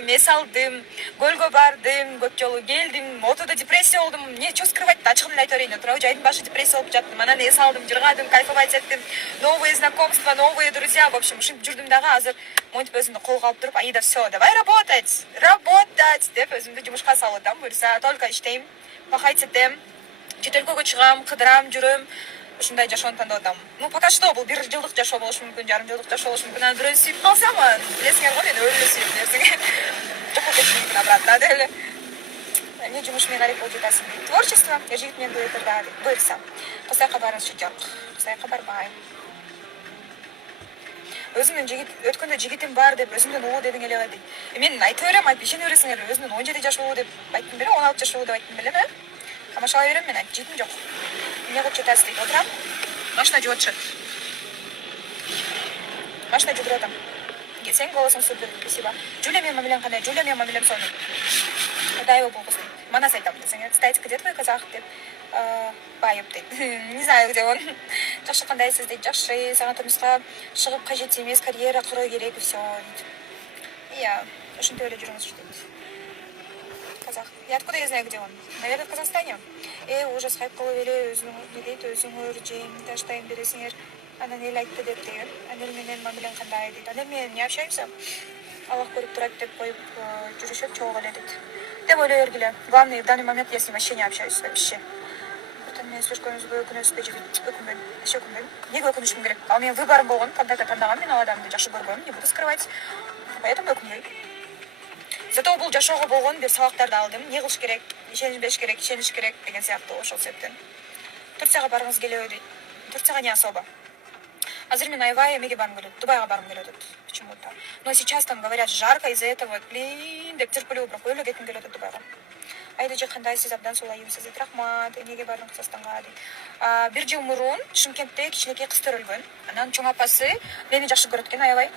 алдым, эс алдым, көлгө бардым, көп жолу келдим, отодо депрессия болдум. Эмне чё скрывать, ачыгын эле айта берейин, туурабы, жайдын башы депрессия болуп жаттым. Анан эс алдым, жыргадым, кайфовать эттим. Новые знакомства, новые друзья. В общем, ушинтип жүрдүм дагы, азыр монтип өзүмдү колго алып туруп, Аида, все, давай работать, деп өзүмдү жумушка салып атам. Буюрса только иштейм, пахать этем, чет-өлкөгө чыгам, кыдырам, жүрөм. Ушундай жашоону тандап атам. Ну, пока что бул 1 жылдык жашоо болушу мүмкүн, жарым жылдык жашоо болушу мүмкүн. Анан бирөө сүйүп калсам, билесиңер го, мен өлө сүйөм дерсиң. Жокко кетишим мүмкүн обратно, деп эле. Эмне жумуш менен алек болуп жатасың? Творчество, жигит менен дуэттер буюрса. Кызайка барыңызчы, жок. Кызайка барбайм. Өзүмдүн жигит, өткөндө жигитим бар деп, өзүмдүн улуу дедиң эле дейт. Мен айта берем, айтып ишене бересиңер, өзүмдүн 17 жаш улуу деп айттым беле, 16 жаш улуу деп айттым беле, камашала берем мен, жигитим жок. Эмне кылып жатасыз дейт, отурам. Машина жууп атышат. Машина жуудуруп атам. Сенин голосуң супер, спасибо. Жуля менин мамилем кандай? Жуля менин мамилем сонун. Кудай его болбосун. Манас айтам десең, кстати, где твой казах деп, байып дейт. Не знаю, где он. Жакшы кандайсыз дейт. Жакшы, сага турмушка чыгып кажет эмес, карьера куруу керек и все дейт. Я ушинтип эле жүрүңүзчү дейт. Казах. Я откуда я знаю, где он? Наверное, в Казахстане. Ужас, хайп кылып эле өзүң не дейт, өзүңөр жейм, таштайм бересиңер. Анан эл айтты деп деген. Анел менен мамилең кандай дейт. Анел менен не общаемся? Аллах көрүп турат деп коюп жүрүшөт, чогуу эле дейт. Деп ойлой бергиле. Главное, в данный момент я с ним вообще не общаюсь вообще. Мен сөзгөнүзгө өкүнөсүзбү же өкүнбөйм. Эч өкүнбөйм. Эмнеге өкүнүшүм керек? Ал менин выборум болгон, кандайда тандаган, мен ал адамды жакшы көрбөйм, не буду скрывать. Поэтому өкүнбөйм. Зато бул жашоого болгон бир сабактарды алдым. Эмне кылыш керек, ишениш керек деген сыяктуу ошол себептен. Турцияга баргыңыз келеби дейт. Турцияга не особо. Азыр мен аябай эмеге баргым келет, Дубайга баргым келет почему-то. Но сейчас там говорят жарко, из-за этого, деп терплю, бирок өлө кетким келет Дубайга. Айдыжы кандайсыз, абдан сулайымсыз дейт. Рахмат, эмнеге бардың Казакстанга дейт. 1 жыл мурун Шымкентте кичинекей кыз төрөлгөн. Анан чоң апасы мени жакшы көрөт экен, аябай.